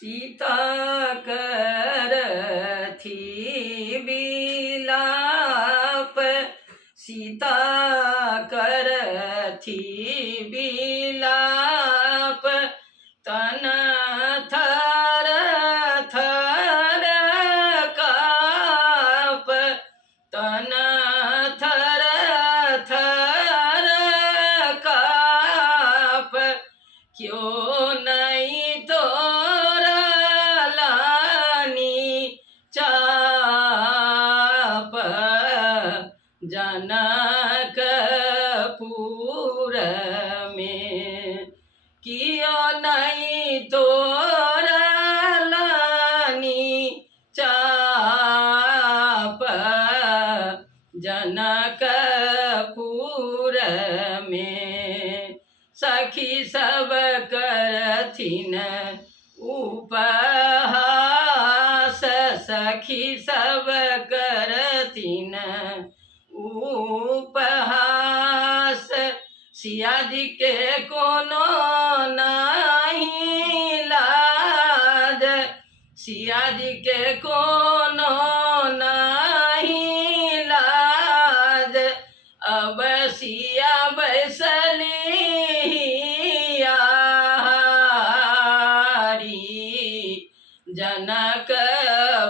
सीता करथी बिलाप, सीता करथी बिलाप, तन थर थर काप, तन थर थर काप, क्यों नहीं तोरा लानी चाप, जनकपुर में क्यों नहीं तोरा लानी चाप, जनकपुर में सखी सब करथिन उपहास, सखी सब करथिन उपहास, सिया जी के कोनो नहीं लाज, सिया जी के कोनो नहीं लाज, अब सिया बैसली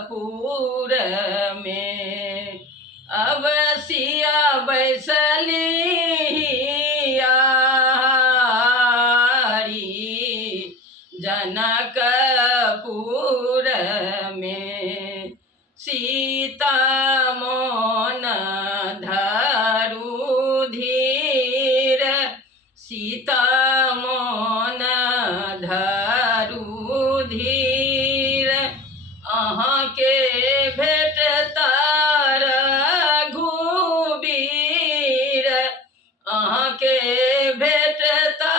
जनकपुर में, अब सिया बैसली जनकपुर में, सीता मोन धरु धीर, सीता मोन धरु धीर, अहाँ के भेटता रघुबीर, अहाँ के भेटता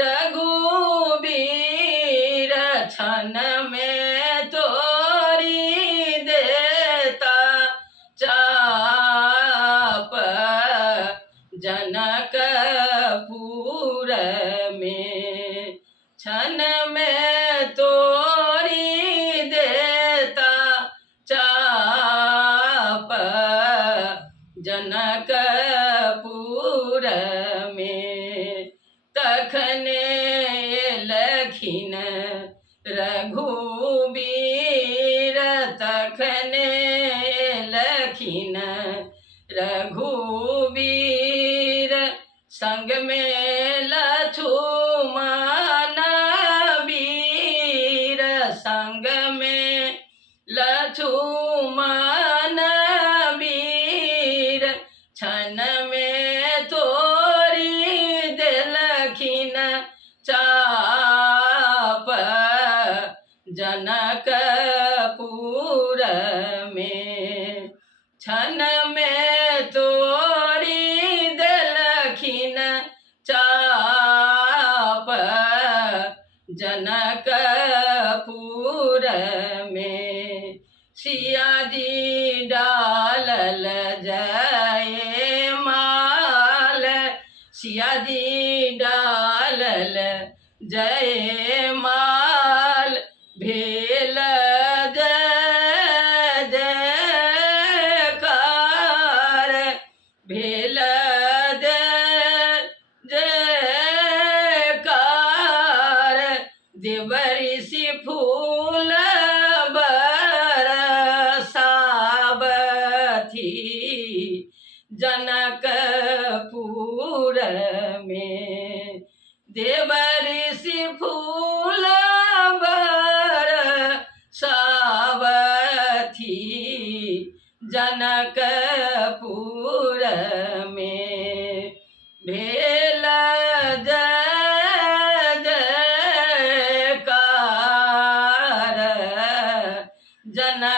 रघुबीर, क्षण में तोरी देता चाप, जनकपुर में क्षण में तोरी देता चाप, जनकपुर में तखने लखिन रघुबीर, तखने लखिन रघुबीर, संग में लक्ष्मण वीर, संग में लक्ष्मण वीर, क्षण में तोरी देलखिन चाप, जनकपुर में क्षण में तोरी देलखिन चाप, जनकपुर में सिया जी डालल जय माल, सिया जी डालल जय माल, भेल जय जयकार, भेल जय जयकार, देवऋषि फूल बरसावथी जनकपुर में, देवऋषि फूल बरसावथी जनकपुर में, भेल जय जयकार, जनक